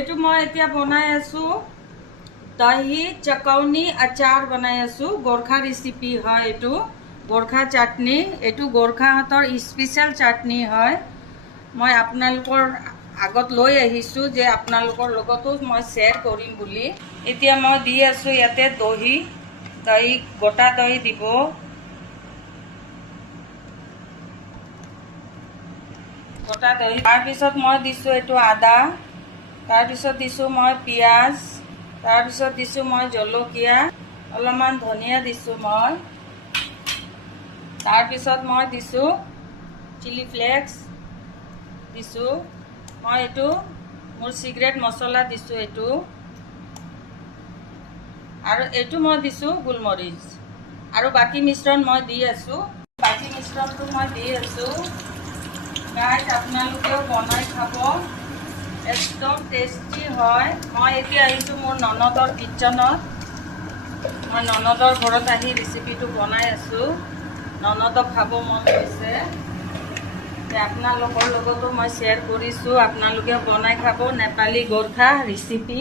এইটো মই এতিয়া বনাই আছো দহি চকৌনি আচাৰ বনাই আছো। গোৰ্খা ৰেচিপি হয় এইটো, গোৰ্খা চাটনি। এইটো গোৰ্খাহঁতৰ স্পেচিয়েল চাটনি হয়। মই আপোনালোকৰ আগত লৈ আহিছো যে আপোনালোকৰ লগতো মই শ্বেয়াৰ কৰিম বুলি। এতিয়া মই দি আছো ইয়াতে দহি গোটা দহি দিব। গোটা দহি তাৰপিছত মই দিছো এইটো আদা, তাৰপিছত দিছো মই পিঁয়াজ, তাৰপিছত দিছো মই জলকীয়া, অলপমান ধনিয়া দিছো মই, তাৰপিছত মই দিছো চিলি ফ্লেক্স দিছো মই, এইটো মোৰ চিক্ৰেট মছলা দিছো এইটো, আৰু এইটো মই দিছো গোলমৰিচ, আৰু বাকী মিশ্ৰণ মই দি আছো। বাকী মিশ্ৰণটো মই দি আছো। গাইজ আপোনালোকেও বনাই খাব, একদম টেষ্টি হয়। মই এতিয়া আহিছোঁ মোৰ ননদৰ কিটচেনত। মই ননদৰ ঘৰত আহি ৰেচিপিটো বনাই আছোঁ। ননদক খাব মন গৈছে, আপোনালোকৰ লগতো মই শ্বেয়াৰ কৰিছোঁ। আপোনালোকেও বনাই খাব নেপালী গোৰ্খা ৰেচিপি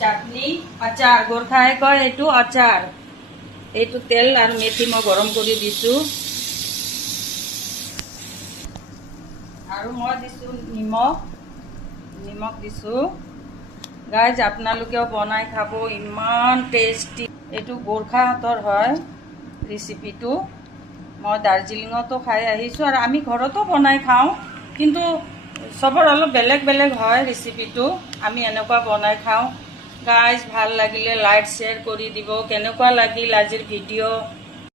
চাটনি আচাৰ। গোৰ্খাই কয় এইটো আচাৰ। এইটো তেল আৰু মেথি মই গৰম কৰি দিছোঁ, আৰু মই দিছোঁ নিমখ দিছোঁ। গাইজ আপোনালোকেও বনাই খাব, ইমান টেষ্টি। এইটো গোৰ্খাহঁতৰ হয় ৰেচিপিটো। মই দাৰ্জিলিঙতো খাই আহিছোঁ, আৰু আমি ঘৰতো বনাই খাওঁ, কিন্তু চবৰ অলপ বেলেগ বেলেগ হয় ৰেচিপিটো। আমি এনেকুৱা বনাই খাওঁ। গাইজ ভাল লাগিলে লাইক শ্বেয়াৰ কৰি দিব। কেনেকুৱা লাগিল আজিৰ ভিডিঅ'?